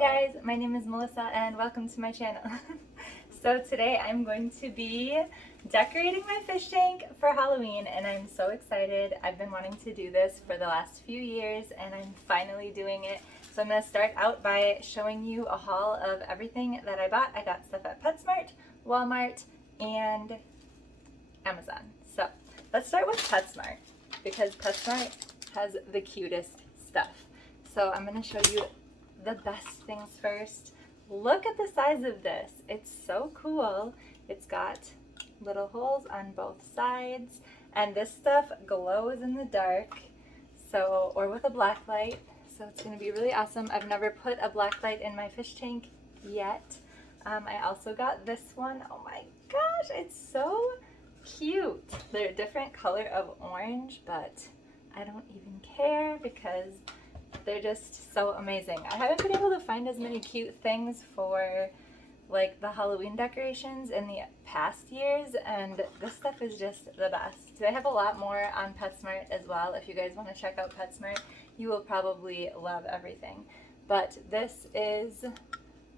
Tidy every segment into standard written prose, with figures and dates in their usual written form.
guys, my name is Melissa and welcome to my channel. So today I'm going to be decorating my fish tank for Halloween and I'm so excited. I've been wanting to do this for the last few years and I'm finally doing it. So I'm going to start out by showing you a haul of everything that I bought. I got stuff at PetSmart, Walmart, and Amazon. So let's start with PetSmart because PetSmart has the cutest stuff. So I'm going to show you the best things first. Look at the size of this. It's so cool. It's got little holes on both sides and this stuff glows in the dark, so, or with a black light, so it's going to be really awesome. I've never put a black light in my fish tank yet. I also got this one. Oh my gosh, it's so cute. They're a different color of orange, but I don't even care because they're just so amazing. I haven't been able to find as many cute things for like the Halloween decorations in the past years, and this stuff is just the best. They have a lot more on PetSmart as well. If you guys want to check out PetSmart, you will probably love everything. But this is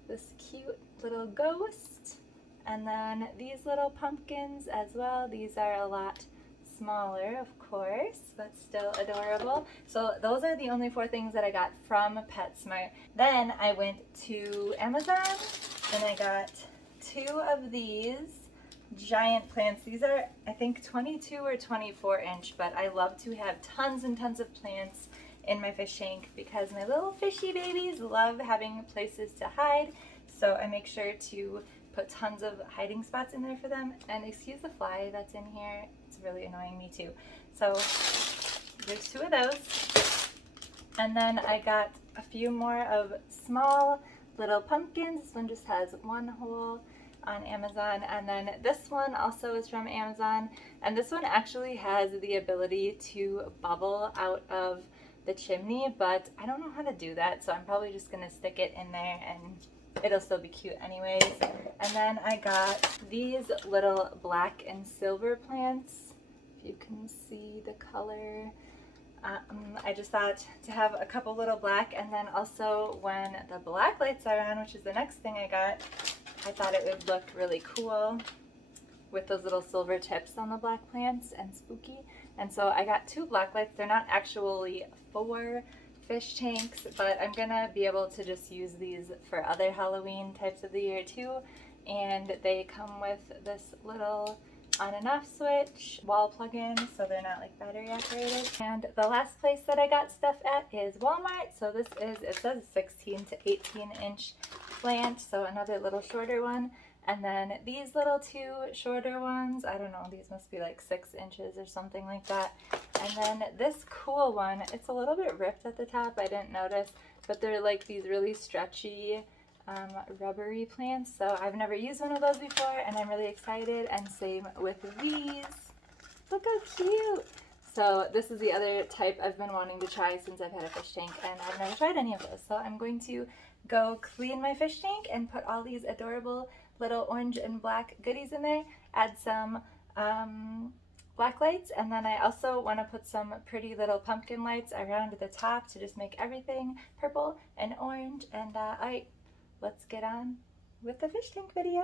this cute little ghost, and then these little pumpkins as well. These are a lot smaller, of course, but still adorable. So those are the only 4 things that I got from PetSmart. Then I went to Amazon and I got 2 of these giant plants. These are, I think, 22 or 24 inch, but I love to have tons and tons of plants in my fish tank because my little fishy babies love having places to hide. So I make sure to put tons of hiding spots in there for them. And excuse the fly that's in here, it's really annoying me too. So there's 2 of those. And then I got a few more of small little pumpkins. This one just has 1 hole on Amazon. And then this one also is from Amazon. And this one actually has the ability to bubble out of the chimney, but I don't know how to do that. So I'm probably just gonna stick it in there and it'll still be cute anyways. And then I got these little black and silver plants. If you can see the color. I just thought to have a couple little black, and then also when the black lights are on, which is the next thing I got, I thought it would look really cool with those little silver tips on the black plants and spooky. And so I got 2 black lights. They're not actually for fish tanks, but I'm gonna be able to just use these for other Halloween types of the year too. And they come with this little on and off switch, wall plug-in, so they're not like battery operated. And the last place that I got stuff at is Walmart. So this is, it says 16 to 18 inch plant, so another little shorter one. And then these little 2 shorter ones, I don't know, these must be like 6 inches or something like that. And then this cool one, it's a little bit ripped at the top, I didn't notice, but they're like these really stretchy, rubbery plants. So I've never used one of those before and I'm really excited, and same with these. Look how cute! So this is the other type I've been wanting to try since I've had a fish tank, and I've never tried any of those. So I'm going to go clean my fish tank and put all these adorable little orange and black goodies in there, add some black lights, and then I also want to put some pretty little pumpkin lights around the top to just make everything purple and orange. And alright, let's get on with the fish tank video.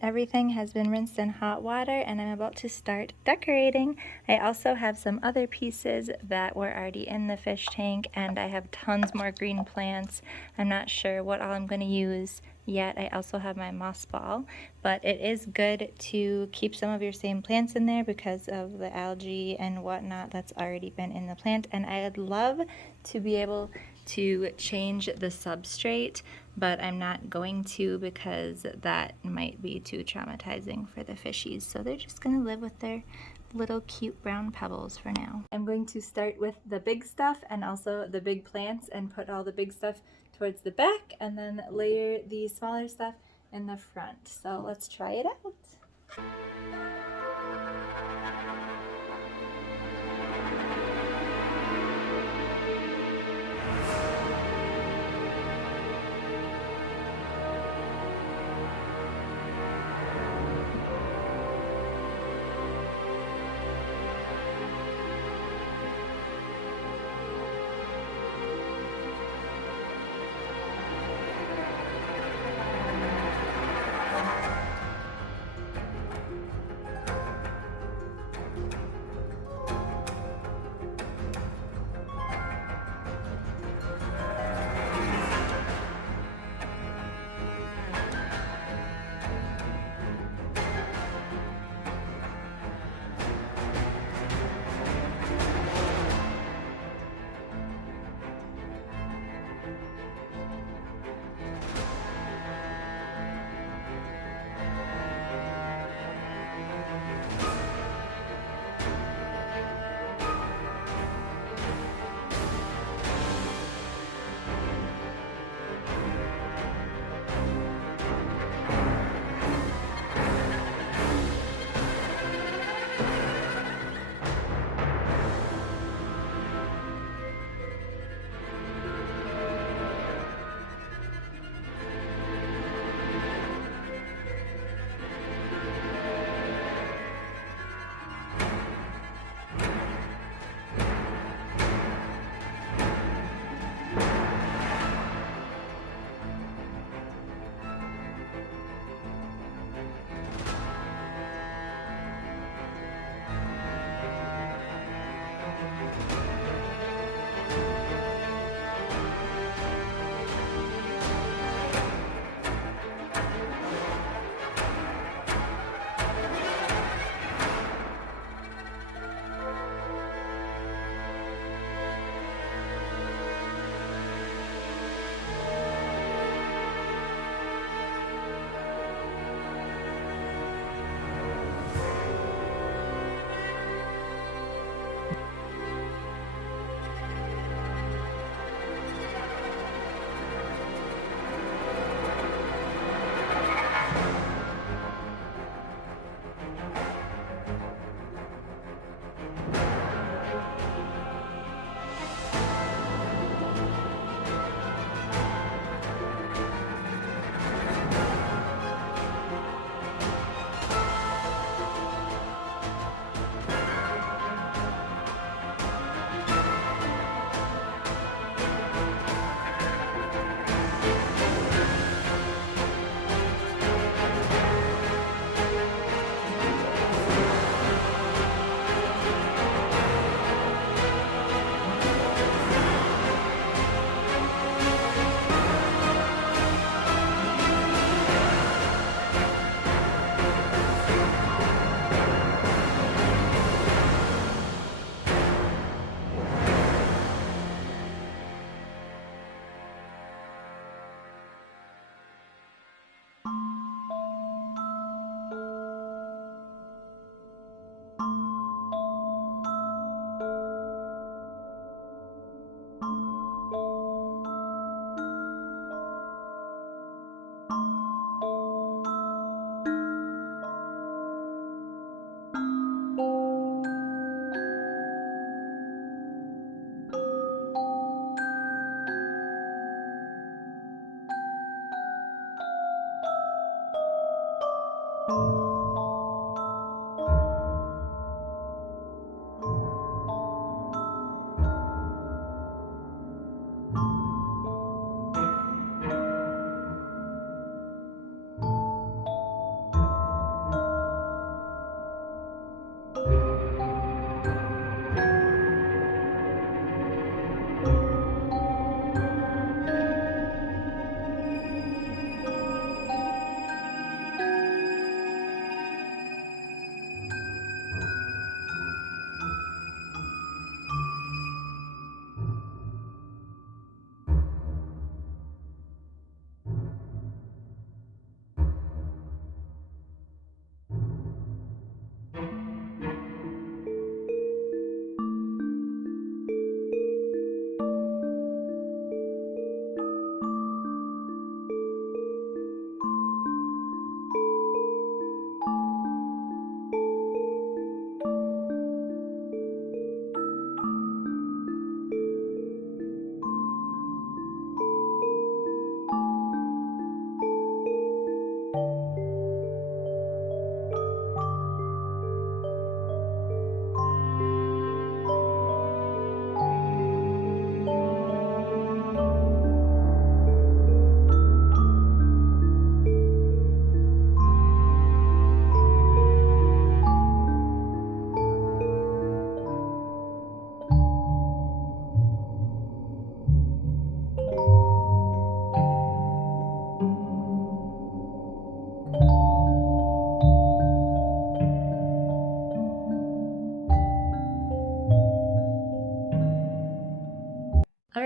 everything has been rinsed in hot water and I'm about to start decorating. I also have some other pieces that were already in the fish tank, and I have tons more green plants. I'm not sure what all I'm going to use yet. I also have my moss ball, but it is good to keep some of your same plants in there because of the algae and whatnot that's already been in the plant. And I'd love to be able to change the substrate, but I'm not going to because that might be too traumatizing for the fishies. So they're just going to live with their little cute brown pebbles for now. I'm going to start with the big stuff and also the big plants and put all the big stuff towards the back and then layer the smaller stuff in the front. So let's try it out.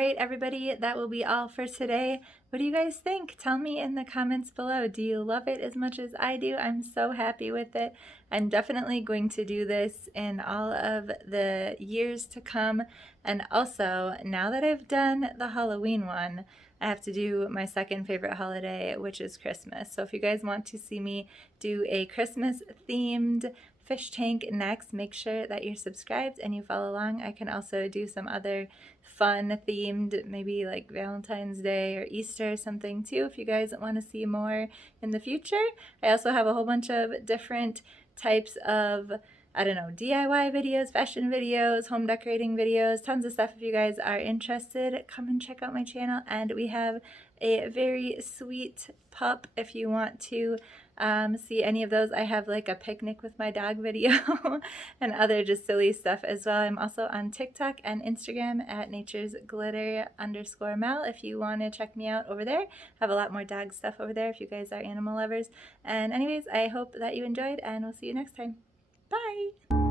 right, everybody, that will be all for today. What do you guys think? Tell me in the comments below. Do you love it as much as I do? I'm so happy with it. I'm definitely going to do this in all of the years to come. And also, now that I've done the Halloween one, I have to do my second favorite holiday, which is Christmas. So if you guys want to see me do a Christmas themed fish tank next, make sure that you're subscribed and you follow along. I can also do some other fun themed, maybe like Valentine's Day or Easter or something too, if you guys want to see more in the future. I also have a whole bunch of different types of, I don't know, DIY videos, fashion videos, home decorating videos, tons of stuff. If you guys are interested, come and check out my channel. And we have a very sweet pup if you want to see any of those. I have like a picnic with my dog video and other just silly stuff as well. I'm also on TikTok and Instagram at naturesglitter_Mel if you want to check me out over there. I have a lot more dog stuff over there if you guys are animal lovers. And anyways, I hope that you enjoyed, and we'll see you next time. Bye!